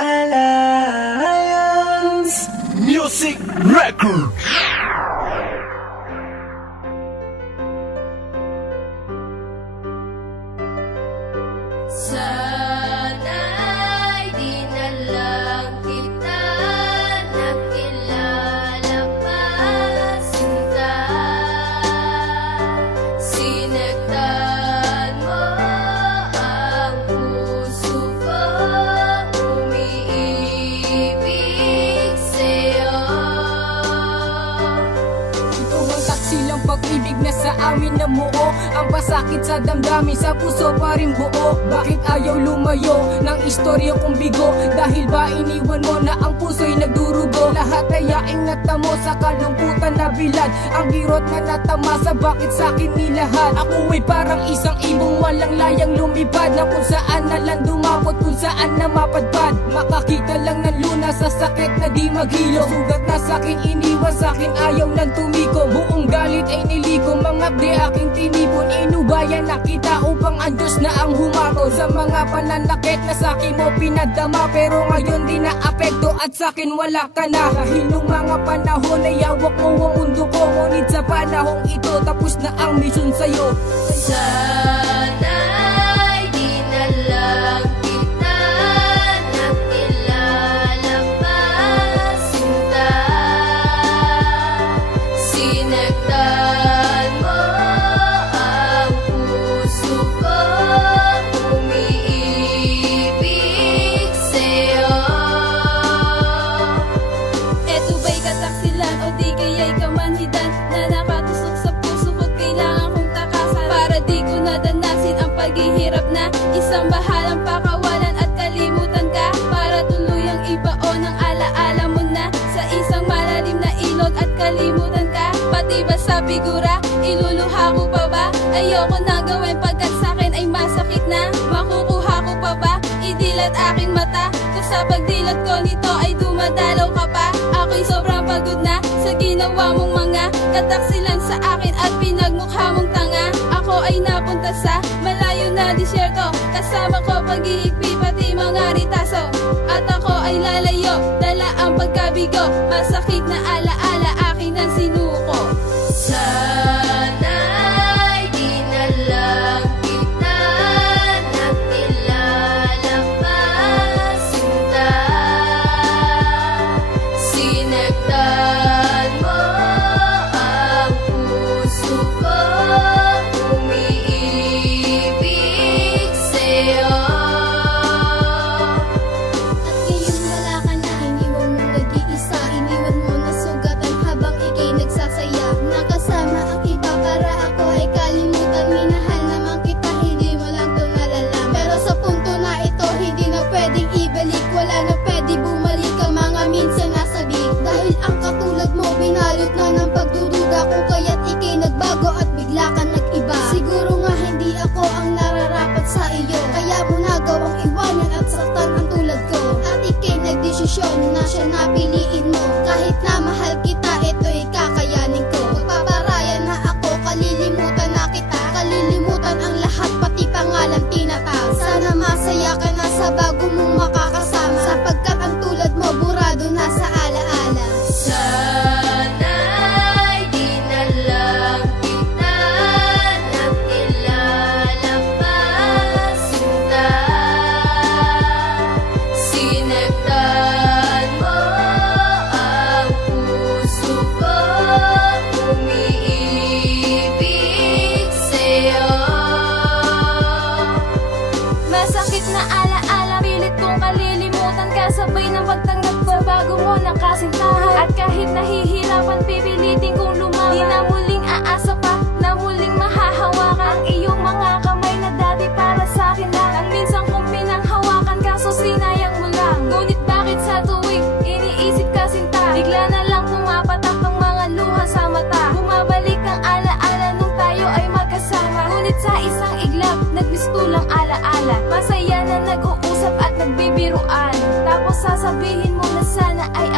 Alliance Music Record. Sana'y di na lang kita nakilala pa, sinta. Sinagtan mo ang puso ko, umiibig sa'yo. Ito ang taksilang pag-ibig na sa amin namuo. Ang pasakit sa damdamin, sa puso pa rin buo. Bakit ayaw lumayo ng istorya kong bigo? Dahil ba iniwan mo na ang puso'y nagdurugo? Lahat ay yaing natamo sa kalungkutan na bilad. Ang birot na natamasa, bakit sa'kin nilahat? Ako ay parang isang ibong walang layang lumipad, na kung saan na lang dumapot, kung saan na mapadpad. Makakita lang ng luna sa sakit na di maghilo. Sugat na sa'kin iniwan, sa'kin ayaw nang tumiko. Buong galit ay niliko, mga di aking tinipon. Inubayan na kita upang ang Diyos na ang humako sa mga pananakit na sa'kin mo pinadama. Pero ngayon di na apekto at sa'kin wala ka na. Dahil nung mga panahon ay hawak mo ang mundo ko, ngunit sa panahong ito tapos na ang misyon sa'yo. Sana'y di na lang kita nakilala pa, sinta. Sinagtan mo ang puso ko, umiibig sa'yo. Eto ba'y kataksilan o di kaya'y kamanhidan na nakatusok sa puso ko't kailangan kong takasan para di ko nadanasin ang paghihirap na isang bahalang pakawalan at kalimutan ka, para tuluyang ibaon ang alaala mo na sa isang malalim na ilog at kalimutan ka. Pati ba sa figura, iluluha ko pa ba? Ayoko na gawin pagkat sa'kin ay masakit na. Makukuha ko pa ba? Idilat aking mata, kung sa pagdilat ko nito ay dumadalaw ka pa. Ako'y sobrang pagod na sa ginawa mong mga kataksilan sa akin at pinagmukha mong tanga. Ako ay napunta sa malayo na disyerto, kasama ko pag-iikpi pati mga ritaso. At ako ay lalayo, dala ang pagkabigo, masakit na alaala akin ang sinuko. Sana'y di na lang kita nakilala pa, sinta. Sinagtan mo ang puso ko, umiibig sa'yo. At ngayon wala ka na, iniwan mo nag-iisa, iniwan mo na sugatan habang ika'y nagsasaya. Nakasama ang iba para ako ay kalimutan, minahal naman kita, hindi mo lang to nalalam. Pero sa punto na ito, hindi na pwedeng ibalik, wala na pwede bumalik ang mga minsan nasabik. Dahil ang katulad mo, binalot na ng pagdududa, kung kaya't ika'y nagbago at bigla ka nag-iba. Siguro nga hindi ako ang nararapat sa iyo, kaya mo nagawang iwanan at saktan ang tulad ko. At ika'y nagdesisyon na siya napiliin mo. Kahit na mahal kita, ito'y kakayanin ko. Magpaparaya na ako, kalilimutan na kita. Kalilimutan ang lahat, pati pangalan tinatawag. Sana masaya ka na sa bago mong makakasama, sapagkat ang tulad mo burado na sa alaala. Sana'y di na lang kita nakilala pa, sinta. Sinagtan mo ang puso ko, umiibig sa'yo. Masakit na alaala, pilit kong kalilimutan ka, sabay ng pagtanggap ko bago mo nakasintahan. At kahit nahihirapan, pipilitin kong lumawan. Di na muling aasa pa, na muling mahahawakan ang iyong mga kamay na dati para sa'kin lang. Ang minsan kong pinanghawakan, kaso sinayang mo lang. Ngunit bakit sa tuwing iniisip ka sinta, bigla na lang pumapatak ang mga luha sa mata. Bumabalik ang alaala nung tayo ay magkasama, ngunit sa isang iglap, nagmistulang alaala. Masaya na nag-uusap at nagbibiruan, tapos sasabihin mo na sana ay